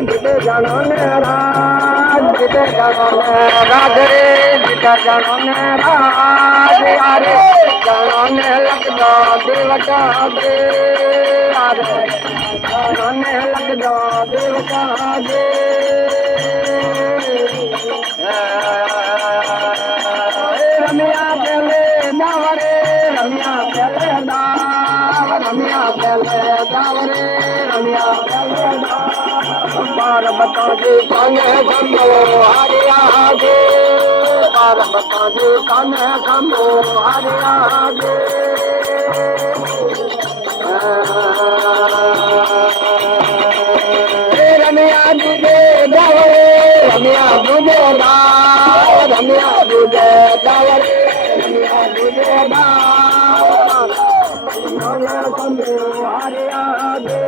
જીતે જાણો ને રાજ જીતે જાણો ને રાજ રે જીતે જાણો ને રાજ આરે જાણો ને લગજો દેવતા દે આરે જાણો ને લગજો દેવતા દે રમ્યા પેલે દાવરે રમ્યા પેલે દાવ રમ્યા પેલે દાવરે રમ્યા પેલે દાવ પાર્વતી કાને ગમો હરિયા દે પાર્વતી કાને ગમો હરિયા દે રમ્યા દુજે દાવરે રમ્યા દુજે દાવ રમ્યા દુજે દાવરે રમ્યા દુજે દાવ હરિયા દે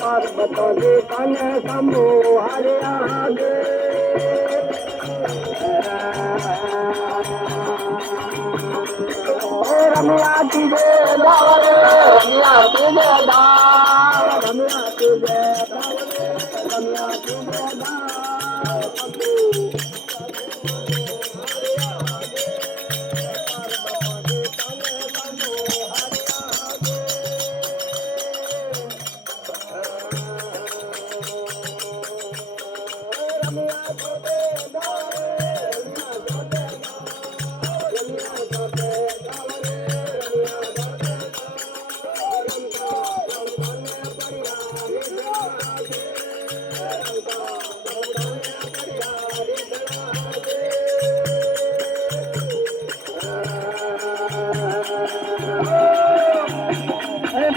પાર્વતી કાને ગમો હરિયા દે રમ્યા દુજે દાવરે રમ્યા દુજે દાવ રમ્યા દુજે દાવરે રમ્યા દુજે દાવ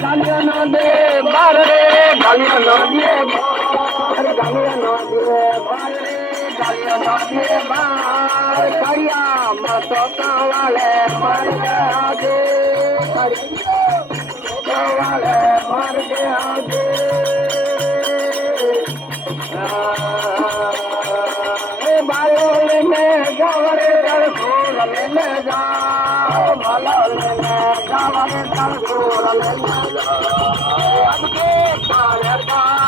ગાલિયા દે બાર રે ગાલિયા દે બાર ગાલિયા દે બાર રે ગાલિયા દે બાર કરિયા મતો કાવાલે મર ગયા દે કાવાલે મર ગયા દે એ બાલો લેને ગાવરે દળ ખોલ લેને જાઓ બાલો લેને ગાવરે દળ ખોલ લેને જાઓ અબ કે પાર પાર